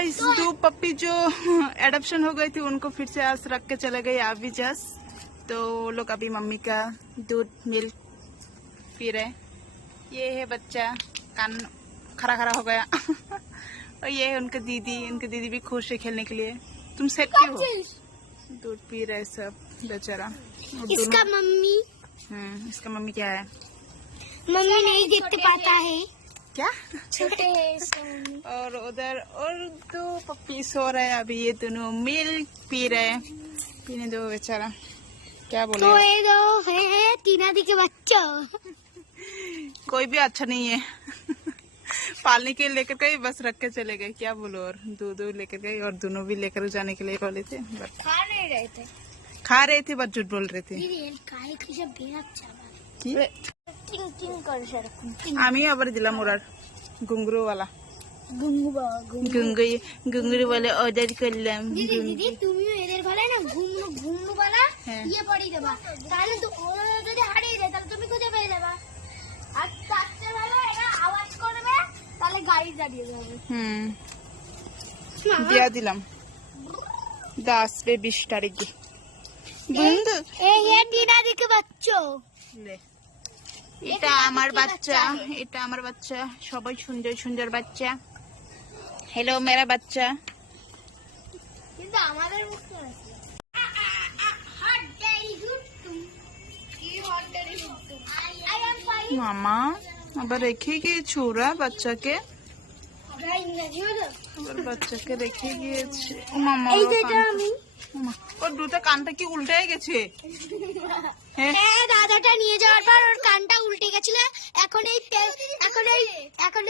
Guys, दो पप्पी जो adoption हो गई थी उनको फिर से आज रख के चले गए अभी जस्ट। तो वो लोग अभी मम्मी का दूध मिल्क पी रहे। ये है बच्चा, कान खरा खरा हो गया और ये है उनकी दीदी भी खुश है खेलने के लिए। तुम सेट क्यों हो? दूध पी रहे सब बेचारा। इसका मम्मी इसका मम्मी क्या है? मम्मी नहीं देखते पाता है क्या? छोटे है। और उधर और दो पप्पी सो रहे हैं अभी। ये दोनों मिल्क पी रहे हैं। पीने दो बेचारा, क्या बोले। तो ये दो है टीना दी के बच्चा। कोई भी अच्छा नहीं है पालने के लेकर गए, बस रख के चले गए। क्या बोलो। और दो लेकर गए और दोनों भी लेकर जाने के लिए बोले थे, बट खा रहे थे, बस झूठ बोल रहे थे। আমি আবার দিলাম ওরার ঘুঙ্গুরু वाला ঘুঙ্গুরু वाला অর্ডার করলাম। দিদি তুমিও এদের গলায় না ঘুমনু वाला ইয়ে পরিয়ে দেবা, তাহলে তো ওরা যদি হারিয়ে যায় তাহলে তুমি খুঁজে পেয়ে যাবা। আর তাতে ভালো এরা আওয়াজ করবে তাহলে গাড়ি দাঁড়িয়ে যাবে। দিয়া দিলাম 10-20 তারিখে বন্ধু। এই টিনা দিকে বাচ্চা লে, এটা আমার বাচ্চা, এটা আমার বাচ্চা, সবাই সুন্দর সুন্দর বাচ্চা। হ্যালো মেরা বাচ্চা। কিন্তু আমাদের মুখে আছে হট ডেলি হুট্টু কি হট ডেলি হুট্টু। আই এম ফাইন মামা আবার রেখে গিয়েছে ওরা বাচ্চাকে। আবার বাচ্চাকে রেখে গিয়েছে। ও মামা, এই যে এটা আমি ওর দুটো কানটা কি উল্টে গেছে? হ্যাঁ, দাদাটা নিয়ে যাওয়ার পর ওর কানটা উল্টে গেছিল। এখন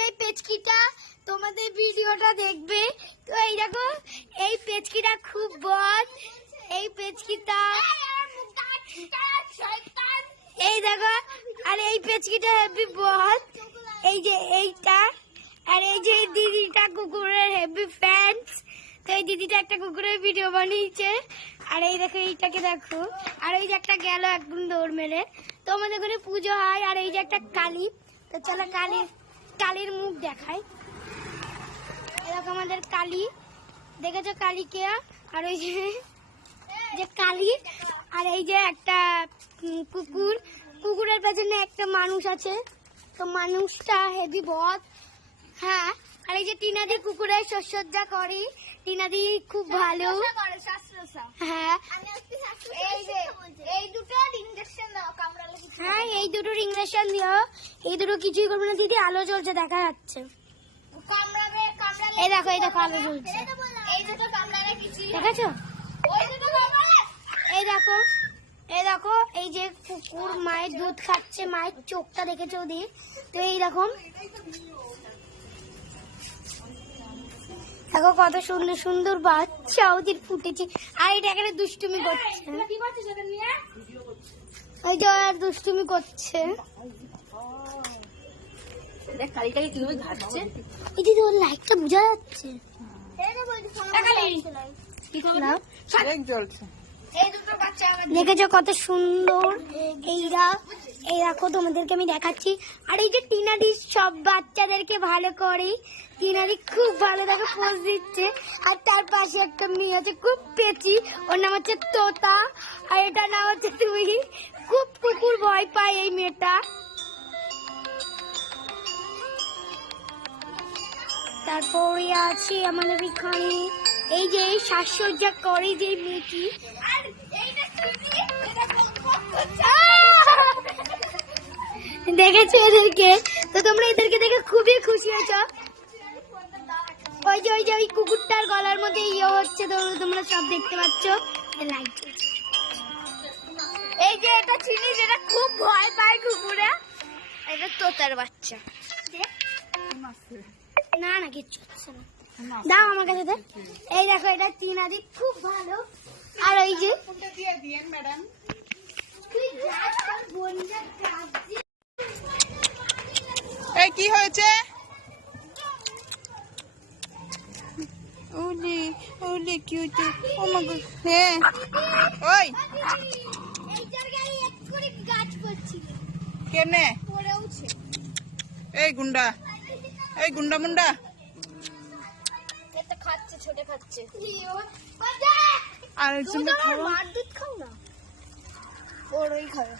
এই পেচকিটা তোমাদের ভিডিওটা দেখবে। তো এই দেখো, এই পেচকিটা খুব বদ। এই পেচকিটা এই দেখো, আর এই পেচকিটা হেভি বদ। এই যে এইটা, আর এই যে দিদিটা কুকুরের হেভি ফ্যান্স। তো এই দিদিটা একটা কুকুরের ভিডিও বানিয়েছে। আর এই দেখো, এইটাকে দেখো। আর ওই যে একটা গেল একদম দৌড় মেরে। তো আমাদের ওখানে পুজো হয়। আর এই যে একটা কালী। তো চলো কালীর মুখ দেখাই। এরকম আমাদের কালী, দেখেছো কালীকে? আর ওই যে কালী, আর এই যে একটা কুকুরের পেছনে একটা মানুষ আছে। তো মানুষটা হেভি বদ। হ্যাঁ, আর এই যে টিনাদি কুকুরের সাজসজ্জা করি। টিনাদি খুব ভালো। হ্যাঁ, এই দুটোর ইনজেকশন দিও। এই দুটো কিছুই করবে না দিদি। আলো জ্বলছে, দেখা যাচ্ছে। এই দেখো আলো জ্বলছে, দেখেছো? এই দেখো এই যে কুকুর মায়ের দুধ খাচ্ছে। মায়ের চোখটা দেখেছো ওদের? তো এইরকম দেখো কত সুন্দর সুন্দর বাচ্চা ওদের ফুটেছে। আর এটা এখানে দুষ্টুমি করছে। এই যে আর দুষ্টুমি করছে। এই যে ওর লাইটটা বোঝা যাচ্ছে। দেখেছো কত সুন্দর? এই দেখো, তোমাদেরকে আমি দেখাচ্ছি। আর এই যে টিনাদি সব বাচ্চাদেরকে ভালো করে। টিনাদি খুব ভালো দেখো পোজ দিচ্ছে। আর তার পাশে একটা মেয়ে আছে খুব পেঁচি, ওর নাম হচ্ছে তোতা। আর এটার নাম হচ্ছে তুই। খুব কুকুর ভয় পায় এই মেয়েটা। তারপরে আছে আমাদের এখানে এই যে সাজসজ্জা করে যে মেয়েটি। দেখেছো এদেরকে? তো তোমরা এদেরকে দেখে খুবই খুশি হয়েছো। ওই যে ওই কুকুরটার গলার মধ্যে ইয়ে হচ্ছে, তো তোমরা সব দেখতে পাচ্ছ। এই যে এটা চিনি, যেটা খুব ভয় পায় কুকুরে। এটা তোতার বাচ্চা। না কিচ্ছু হচ্ছে না, দাও আমার কাছে দে। এই দেখো, এটা টিনাদি খুব ভালো। আর ওই যে ম্যাডাম এই কি হয়েছে? ওলি কিউট। ও মা গো। হ্যাঁ, ওই কেমনে? এই গুন্ডা মুন্ডা ছোট খাচ্ছে আর একজনকে খাওয়া। মার দুধ খাও না, ওরই খাও।